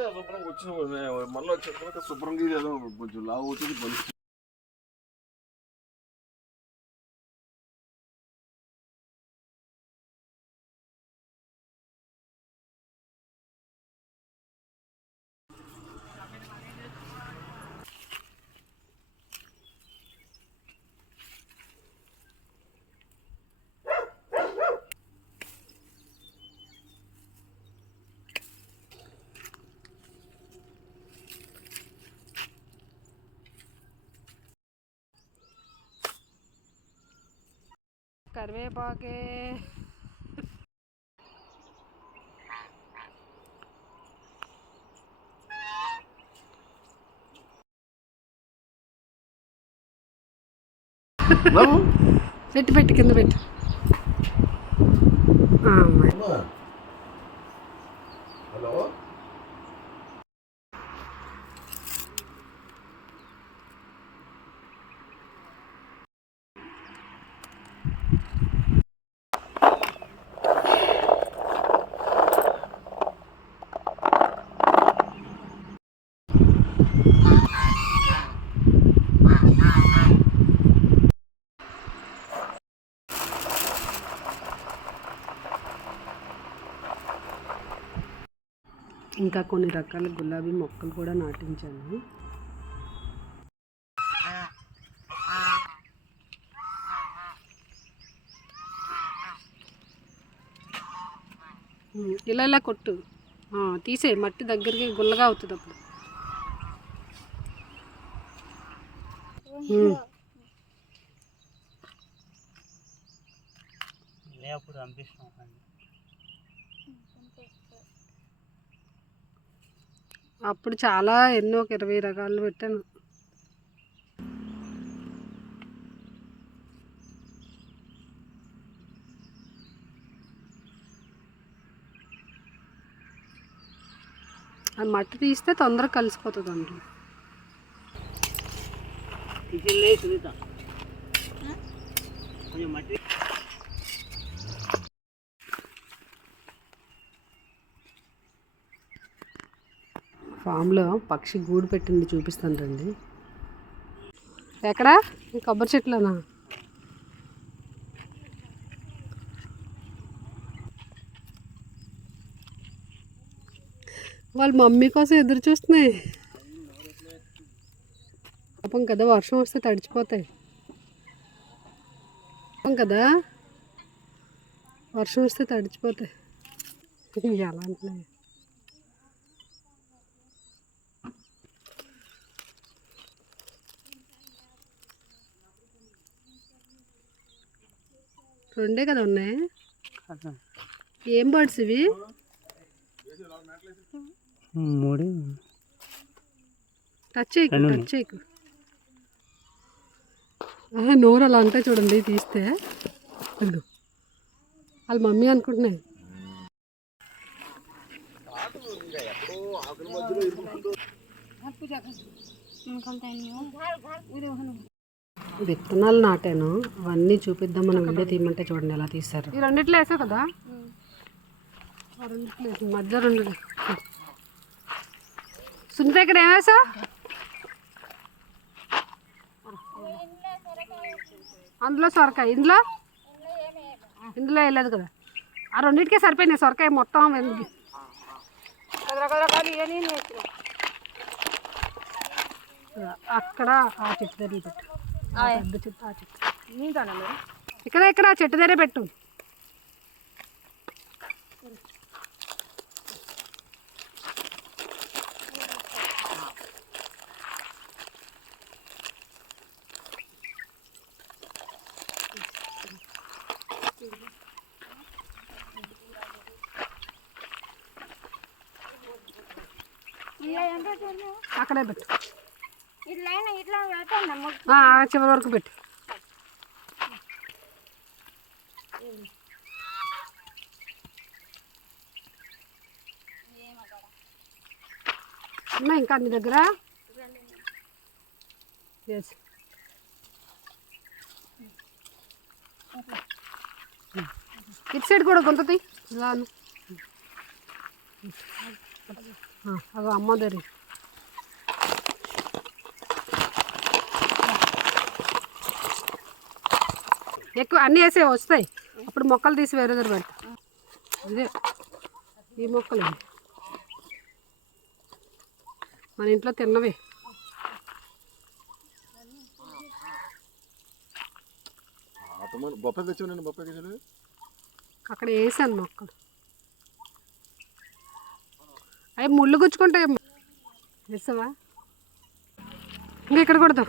అయితే శుభ్రంగా వచ్చిన మళ్ళీ వచ్చిన తర్వాత శుభ్రంగా కొంచెం లావు వచ్చింది కరివేపాకే. పెట్టు పెట్టు కింద పెట్టు. ఇంకా కొన్ని రకాల గులాబీ మొక్కలు కూడా నాటించాను. ఇలా ఇలా కొట్టు. తీసే తీసేయి మట్టి దగ్గరికి గుల్లగా అవుతుంది అప్పుడు. అప్పుడు అప్పుడు చాలా ఎన్నో ఒక ఇరవై రకాలు పెట్టాను. ఆ మట్టి తీస్తే తొందరగా కలిసిపోతుంది సునీత కొంచెం మట్టి ఫామ్లో పక్షి గూడు పెట్టింది చూపిస్తాను రండి. ఎక్కడా? కొబ్బరి చెట్లోనా? వాళ్ళ మమ్మీ కోసం ఎదురు చూస్తున్నాయి. పాపం కదా వర్షం వస్తే తడిచిపోతాయి. పాపం కదా వర్షం వస్తే తడిచిపోతాయి. ఎలా అంటున్నాయి? రెండే కదా ఉన్నాయి. ఏం బర్డ్స్ ఇవి? మూడు. టచ్ చేయకు టచ్ చేయకు. ఆహా, నోరు అలా అంటే చూడండి తీస్తే. అదిగో వాళ్ళ మమ్మీ అనుకుంటున్నాయి. విత్తనాలు నాటాను. అవన్నీ చూపిద్దాం మనం వీడియో తీయమంటే చూడండి ఎలా తీస్తారు. ఈ రెండిట్లో వేసావు కదా? రెండిట్లో. మధ్య రెండు సునీత ఇక్కడ ఏం వేసావు? అందులో సొరకాయ. ఇందులో? ఇందులో వేయలేదు కదా. ఆ రెండింటికే సరిపోయినాయి సొరకాయ మొత్తం వెంది అక్కడ ఆ చెట్టు దగ్గర పెట్టు. ఇక్కడ ఇక్కడ చెట్టు దగ్గర పెట్టు? అక్కడే పెట్టు. చివరి వరకు పెట్టి. ఉన్నా ఇంకా నీ దగ్గర? ఇటు సైడ్ కూడా కొంత అదో అమ్మ దగ్గర ఎక్కువ అన్నీ వేసే వస్తాయి. అప్పుడు మొక్కలు తీసి వేరే దగ్గర పెడతా. అదే ఈ మొక్కలు మన ఇంట్లో తిన్నవే. అక్కడ వేసాను మొక్కలు. అవి ముళ్ళు గుచ్చుకుంటాయి. వేసావా? ఇంకా ఇక్కడ కొడతాం.